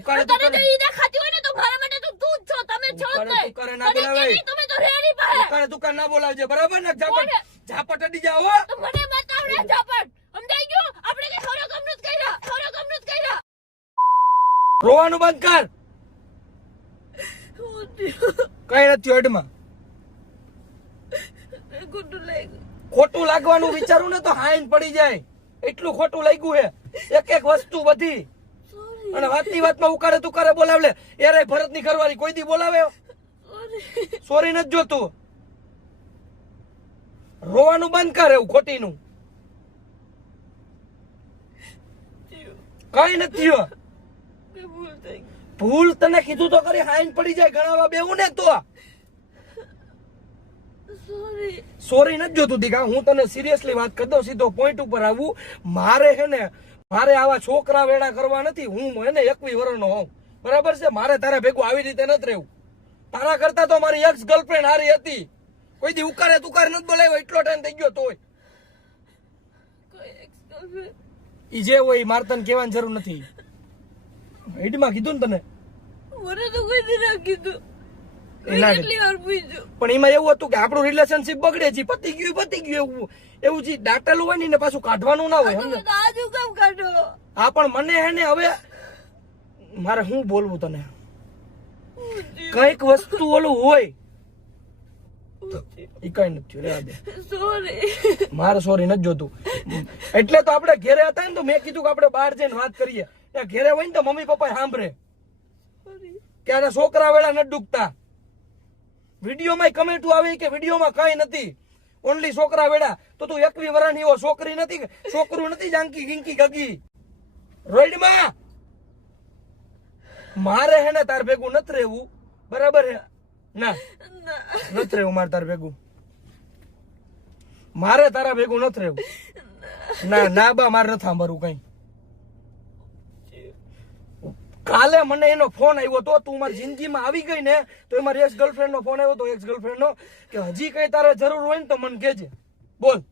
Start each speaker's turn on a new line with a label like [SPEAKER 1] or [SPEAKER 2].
[SPEAKER 1] ઉકાળે
[SPEAKER 2] તને
[SPEAKER 1] તુકારે
[SPEAKER 2] જો ઈ દેખાતી હોય ને તો મારા માટે તો તું જ છો તમે છો જ નહીં.
[SPEAKER 1] તુકારે ના
[SPEAKER 2] તને. કેવી તમે તો રેડી પાસે
[SPEAKER 1] ઉકાળે તુકારે ના બોલાવજે બરાબર ને? ઝાપટ ઝાપટ અડી જાવ
[SPEAKER 2] તો મને બતાવ રે ઝાપટ. સમજાઈ ગયું? આપણે કઈ ખરો કામનું જ કર્યા? ખરો કામનું જ કર્યા?
[SPEAKER 1] રોવાનું બંધ કર. કઈ નથી અડમાં ખોટું લાગવાનું વિચારું ને તો હાઈન પડી જાય. એટલું ખોટું લાગ્યું હે. એક એક વસ્તુ બધી. અને વાતની વાતમાં ઉકાળે તુકારે બોલાવ લે. એરે ભરતની ઘરવાળી કોઈ દી બોલાવે?
[SPEAKER 2] સોરી
[SPEAKER 1] નથી જોતું. રોવાનું બંધ કર એવું ખોટીનું. કઈ નથી
[SPEAKER 2] ભૂલ
[SPEAKER 1] તને કીધું તો કરી હાઈન પડી જાય, ગણાવા બેવું ને તો.
[SPEAKER 2] સોરી
[SPEAKER 1] નથી જોતું દીકા હું તને સિરિયસલી વાત કરી દઉં, સીધો પોઈન્ટ ઉપર આવું. મારે હે ને મારે આવા છોકરા વેડા કરવા નથી હું એને એકવી વર્ષનો હોઉં. બરાબર છે? મારે તારા ભેગું આવી રીતે નથી રહેવું. તારા કરતા તો મારી એક્સ ગર્લફ્રેન્ડ હારી હતી. કોઈ દી ઉકારે તુકારે નથી બોલાવ્યો એટલો ટાઈમ થઈ ગયો તોય.
[SPEAKER 2] એ
[SPEAKER 1] ઈ જે હોય મારે તને કહેવાની જરૂર નથી. ઈડમાં કીધું ને તને?
[SPEAKER 2] મને તો કોઈ દી ના કીધું.
[SPEAKER 1] પણ એમાં એવું હતું કે આપણું રિલેશનશિપ બગડે છે પતી ગયું પતી ગયું એવું. એવું જે દાટેલું હોય ને પાછું કાઢવાનું ના હોય હા પણ મને હે ને હવે મારે શું બોલવું તને? કંઈક વસ્તુ ઓલું હોય. ઈ કઈ નથી થયું,
[SPEAKER 2] સોરી
[SPEAKER 1] મારે સોરી નથી જોતું. એટલે તો આપણે ઘેરે હતા ને તો મેં કીધું કે આપણે બહાર જઈને વાત કરીએ. ત્યાં ઘેરે હોય ને તો મમ્મી પપ્પા સાંભળે.
[SPEAKER 2] સોરી
[SPEAKER 1] છોકરા વેળા નથી ડૂબતા. વિડીયોમાં કમેન્ટ આવી કે વિડીયોમાં કઈ નથી. ઓનલી છોકરા વેડા. તો તું એકવી વરાની હો, છોકરી નથી છોકરું નથી જાંકી ગીંકી, ગગી. રોઈડમાં મારે હે ને તાર ભેગું નથી રહેવું. બરાબર હે? ના. નથી રહેવું મારે તાર ભેગું. મારે તારા ભેગું નથી રહેવું. ના ના બા, મારે નથી સાંભળવું કઈ. કાલે મને એનો ફોન આવ્યો તો તું મારી જિંદગીમાં આવી ગઈ ને તો એમાં એક્સ ગર્લફ્રેન્ડ નો ફોન આવ્યો તો એક્સ ગર્લફ્રેન્ડ નો કે હજી કઈ તારે જરૂર હોય ને તો મને કહેજે. બોલ.